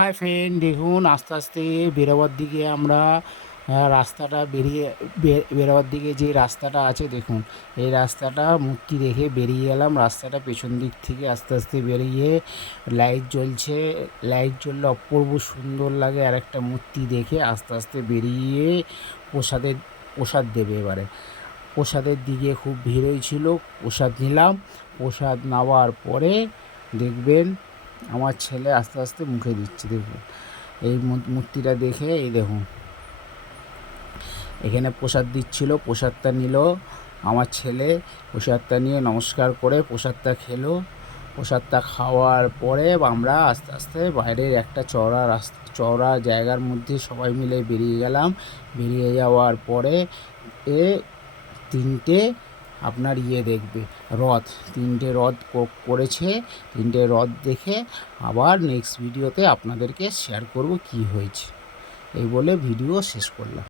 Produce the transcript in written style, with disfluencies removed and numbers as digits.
Hi friend, দেখুন আস্তে আস্তে বেরোবার দিকে আমরা রাস্তাটা বেরোবার দিকে যে রাস্তাটা আছে দেখুন, এই রাস্তাটা মূর্তি দেখে বেরিয়ে গেলাম। রাস্তাটা পেছন দিক থেকে আস্তে আস্তে বেরিয়ে লাইট জ্বলছে, লাইট জ্বললে অপূর্ব সুন্দর লাগে। আর একটা মূর্তি দেখে আস্তে আস্তে বেরিয়ে প্রসাদ দেবে। এবারে প্রসাদের দিকে খুব ভিড় হয়েছিল, প্রসাদ নিলাম। প্রসাদ নেওয়ার পরে দেখবেন আমার ছেলে আস্তে আস্তে মুখে দিচ্ছে। দেখুন এই মূর্তিটা দেখে, এই দেখুন এখানে প্রসাদ দিচ্ছিল, প্রসাদটা নিল আমার ছেলে। প্রসাদটা নিয়ে নমস্কার করে প্রসাদটা খেলো। প্রসাদটা খাওয়ার পরে আমরা আস্তে আস্তে বাইরের একটা চওড়া জায়গার মধ্যে সবাই মিলে বেরিয়ে গেলাম। বেরিয়ে যাওয়ার পরে তিনটে আপনার দেখবে রথ, তিনটে রথ করেছে। তিনটে রথ দেখে আবার নেক্সট ভিডিওতে আপনাদেরকে শেয়ার করব কি হয়েছে। এই বলে ভিডিও শেষ করলাম।